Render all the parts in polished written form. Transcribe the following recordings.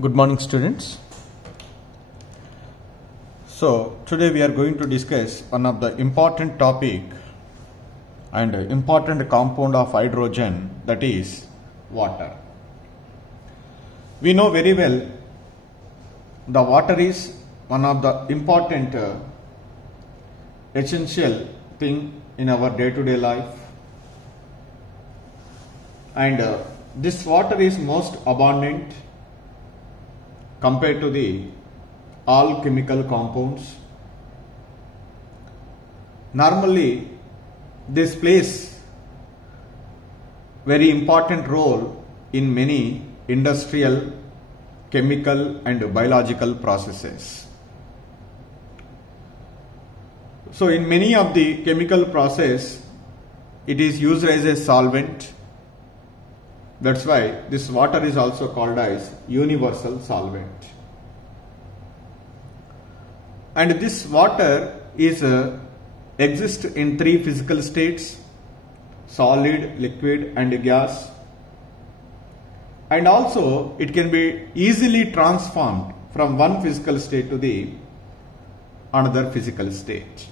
Good morning, students. So today we are going to discuss one of the important topic and important compound of hydrogen, that is water. We know very well the water is one of the important essential thing in our day-to-day life, and this water is most abundant compared to the all chemical compounds. Normally this plays very important role in many industrial, chemical and biological processes. So in many of the chemical process it is used as a solvent. That's why this water is also called as universal solvent. And this water is exists in three physical states: solid, liquid and gas. And also it can be easily transformed from one physical state to the another physical state.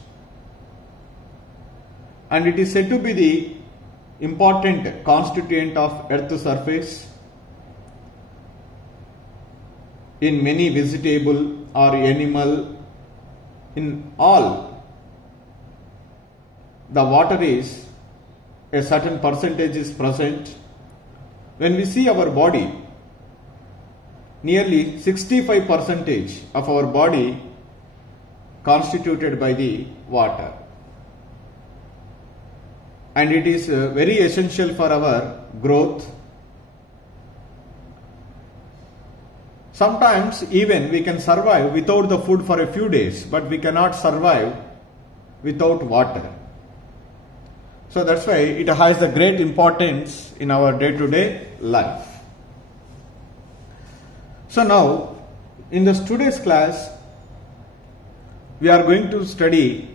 And it is said to be the important constituent of earth's surface. In many vegetable or animal, in all, the water is a certain percentage is present. When we see our body, nearly 65% of our body constituted by the water. And it is very essential for our growth. Sometimes even we can survive without the food for a few days, but we cannot survive without water. So that's why it has the great importance in our day-to-day life. So now in the today's class we are going to study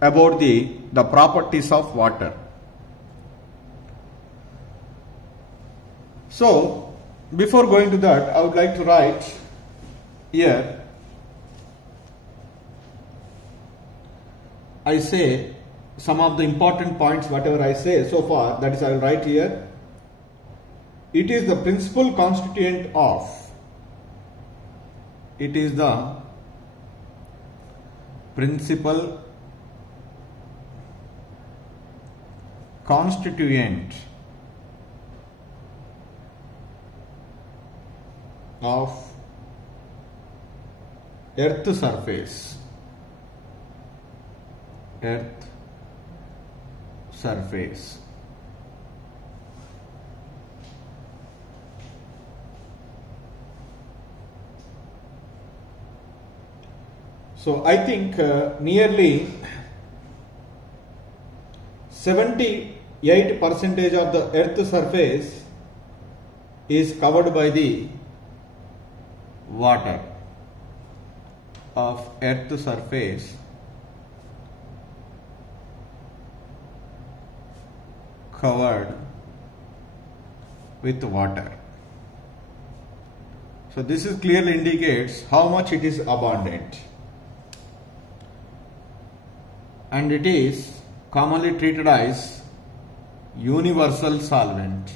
about the properties of water. So before going to that, I would like to write here, I say some of the important points, whatever I say so far, that is I will write here. It is the principal constituent of, it is the principal constituent of earth surface. So I think nearly 78% of the earth surface is covered by the water of earth surface covered with water. So this is clearly indicates how much it is abundant, and it is commonly treated as universal solvent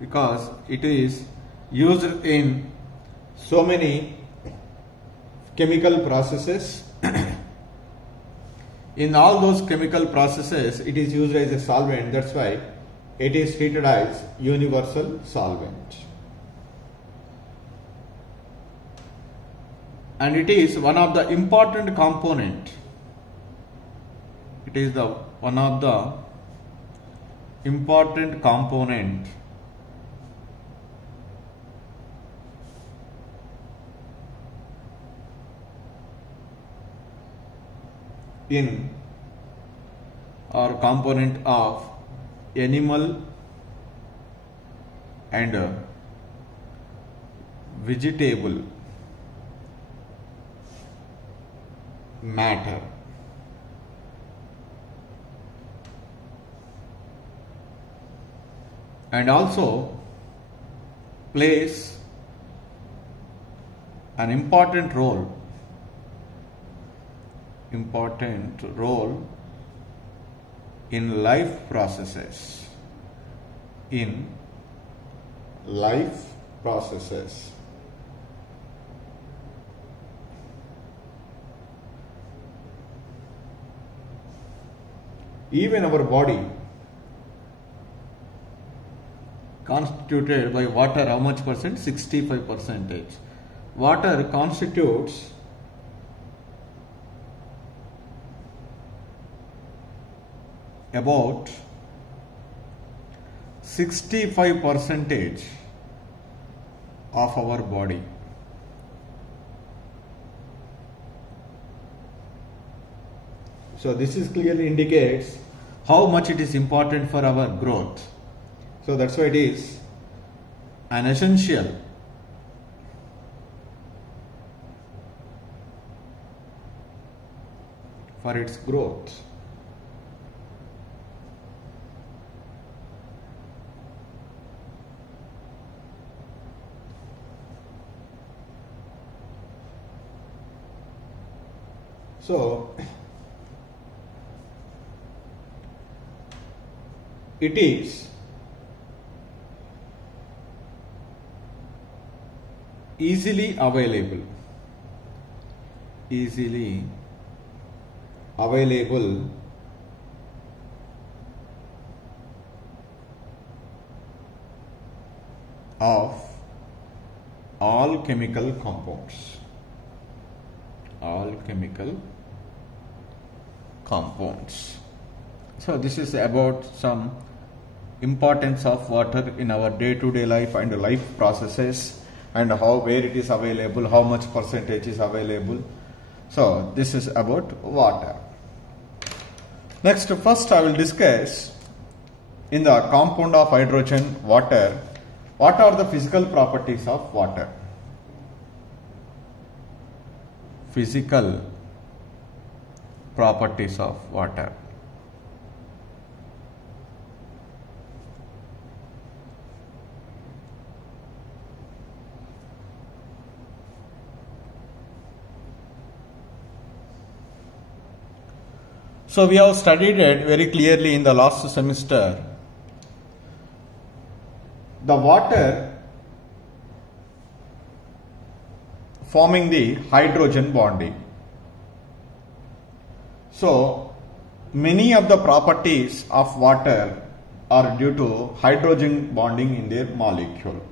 because it is used in so many chemical processes. In all those chemical processes it is used as a solvent. That's why it is treated as universal solvent. And it is one of the important component. It is the one of the important component in or component of animal and vegetable matter. And also plays an important role in life processes. In life processes. Even our body constituted by water, how much percent? 65%. Water constitutes about 65% of our body. So this is clearly indicates how much it is important for our growth. So that's why it is an essential for its growth. So it is easily available of all chemical compounds. So this is about some importance of water in our day-to-day life and life processes, and where it is available, how much percentage is available. So this is about water. Next, first I will discuss in the compound of hydrogen, water, what are the physical properties of water. Physical properties of water. So we have studied it very clearly in the last semester. The water forming the hydrogen bonding. So many of the properties of water are due to hydrogen bonding in their molecule.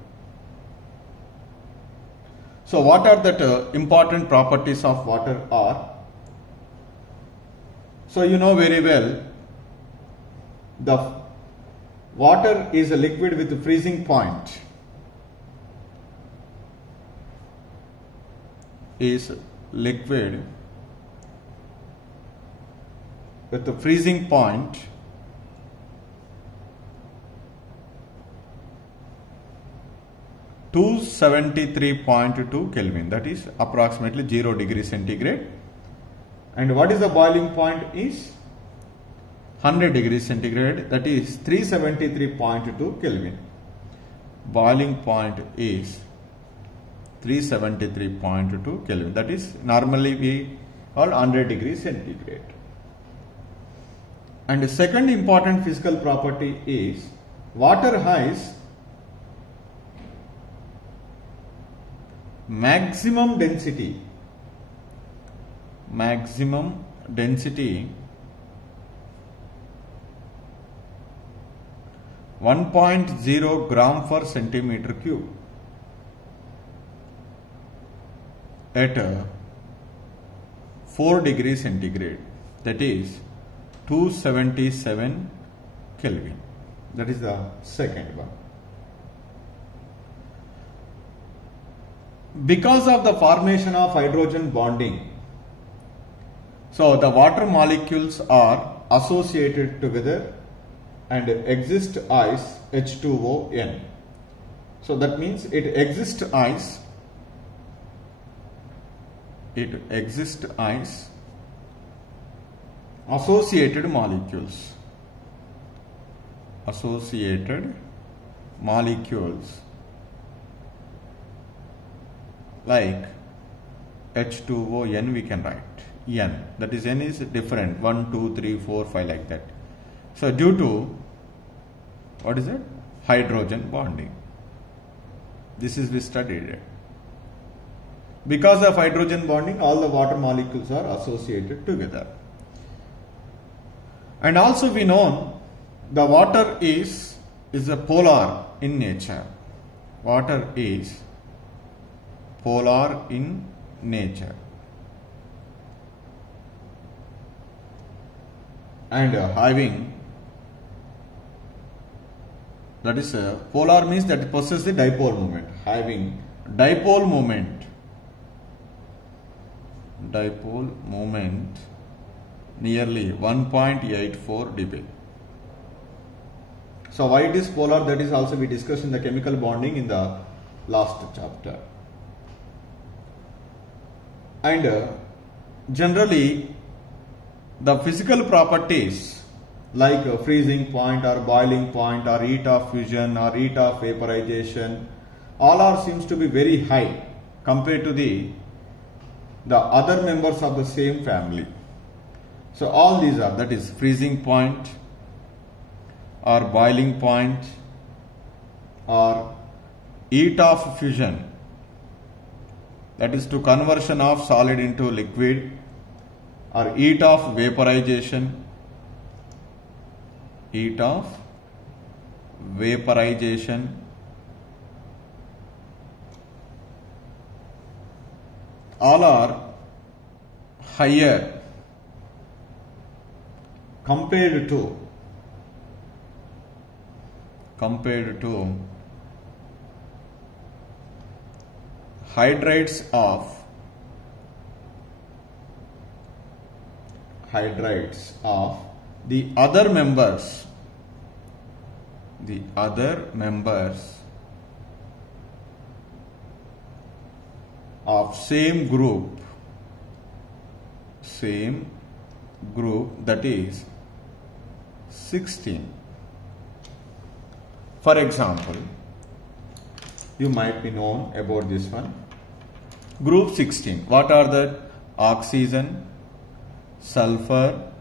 So what are the important properties of water are? So you know very well, the water is a liquid with a freezing point. Is liquid with the freezing point (273.2 Kelvin), that is approximately 0 degree centigrade. And what is the boiling point is 100 degrees centigrade, that is 373.2 Kelvin. Boiling point is 373.2 Kelvin, that is normally we call 100 degrees centigrade. And the second important physical property is water has maximum density 1.0 gram per centimeter cube at 4 degrees centigrade, that is 277 Kelvin. That is the second one. Because of the formation of hydrogen bonding, so the water molecules are associated together and exist as H2ON. So that means it exists as associated molecules. Associated molecules like H2O N we can write N, that is N is different 1, 2, 3, 4, 5 like that. So due to what is it? Hydrogen bonding. This is we studied it. Because of hydrogen bonding, all the water molecules are associated together. And also we know the water is a polar in nature. Water is polar in nature. And having, that is polar means that it possesses the dipole moment. Having dipole moment nearly 1.84 dB. So why it is polar, that is also we discussed in the chemical bonding in the last chapter. And generally the physical properties like freezing point or boiling point or heat of fusion or heat of vaporization, all are seems to be very high compared to the other members of the same family. So all these are, that is freezing point or boiling point or heat of fusion, that is to conversion of solid into liquid, or heat of vaporization, all are higher compared to hydrides of the other members of same group, that is 16. For example, you might be known about this one. Group 16. What are the? Oxygen, sulfur,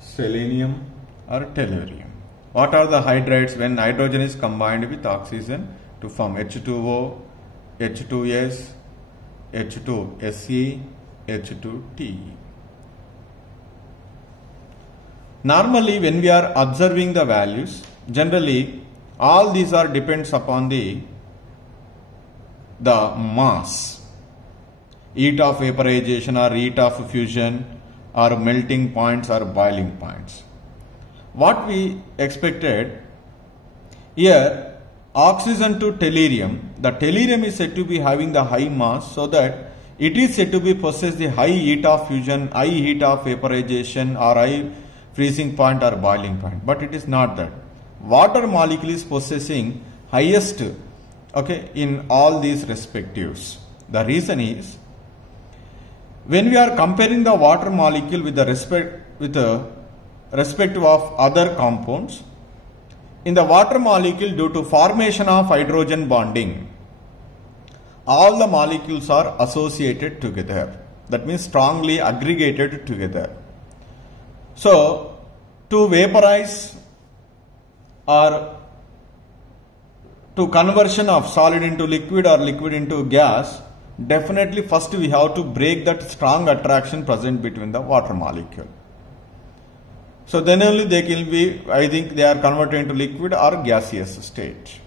selenium or tellurium. What are the hydrides when hydrogen is combined with oxygen to form H2O, H2S, H2Se, H2Te? Normally when we are observing the values, generally all these are depends upon the mass, heat of vaporization or heat of fusion or melting points or boiling points. What we expected here, oxygen to tellurium, the tellurium is said to be having the high mass, so that it is said to be possess the high heat of fusion, high heat of vaporization or high freezing point or boiling point, but it is not that. Water molecule is possessing highest in all these respectives. The reason is, when we are comparing the water molecule with the respect of other compounds, in the water molecule, due to formation of hydrogen bonding, all the molecules are associated together. That means strongly aggregated together. So to vaporize or to conversion of solid into liquid or liquid into gas, definitely first we have to break that strong attraction present between the water molecule. So then only they can be, I think they are converted into liquid or gaseous state.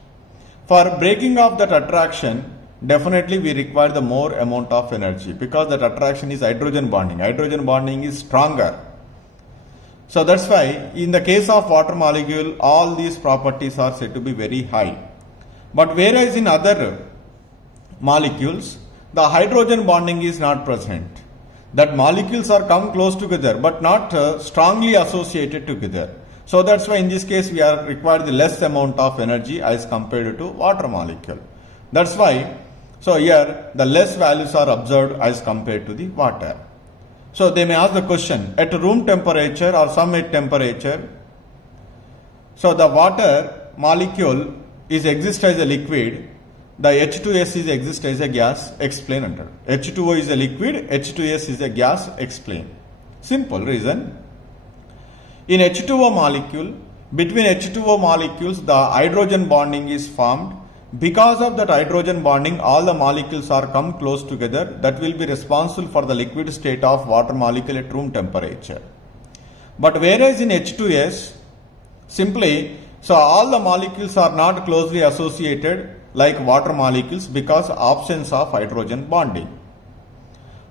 For breaking of that attraction, definitely we require the more amount of energy, because that attraction is hydrogen bonding. Hydrogen bonding is stronger. So that's why in the case of water molecule, all these properties are said to be very high. But whereas in other molecules, the hydrogen bonding is not present. That molecules are come close together but not strongly associated together. So that's why in this case we are required the less amount of energy as compared to water molecule. That's why, so here the less values are observed as compared to the water. So they may ask the question, at room temperature or some at temperature, so the water molecule is exist as a liquid, the H2S is exist as a gas, explain under. H2O is a liquid, H2S is a gas, explain. Simple reason. In H2O molecule, between H2O molecules, the hydrogen bonding is formed. Because of that hydrogen bonding, all the molecules are come close together. That will be responsible for the liquid state of water molecule at room temperature. But whereas in H2S, simply, so all the molecules are not closely associated like water molecules because absence of hydrogen bonding.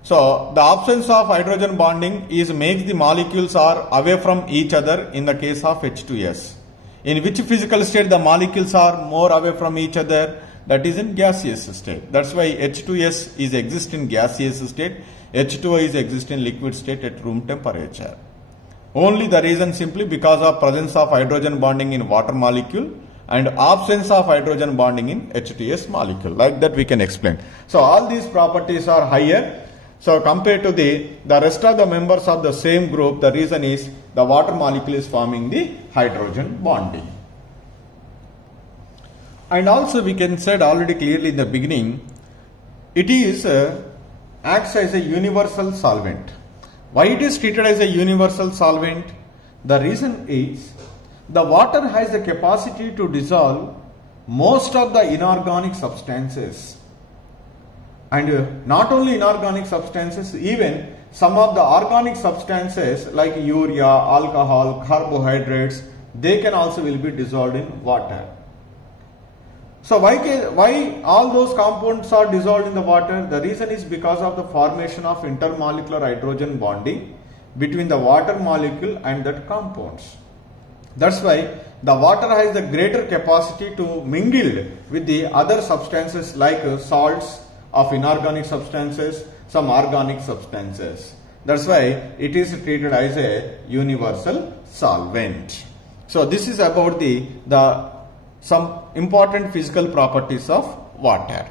So the absence of hydrogen bonding makes the molecules are away from each other in the case of H2S. In which physical state the molecules are more away from each other? That is in gaseous state. That's why H2S is exist in gaseous state, H2O is exist in liquid state at room temperature. Only the reason simply because of presence of hydrogen bonding in water molecule and absence of hydrogen bonding in H2S molecule. Like that we can explain. So all these properties are higher. So compared to the rest of the members of the same group, the reason is the water molecule is forming the hydrogen bonding. And also we can said already clearly in the beginning, it is acts as a universal solvent. Why it is treated as a universal solvent? The reason is the water has the capacity to dissolve most of the inorganic substances, and not only inorganic substances, even some of the organic substances like urea, alcohol, carbohydrates, they can also will be dissolved in water. So why all those compounds are dissolved in the water? The reason is because of the formation of intermolecular hydrogen bonding between the water molecule and that compounds. That's why the water has the greater capacity to mingle with the other substances like salts of inorganic substances, some organic substances. That's why it is treated as a universal solvent. So this is about some important physical properties of water.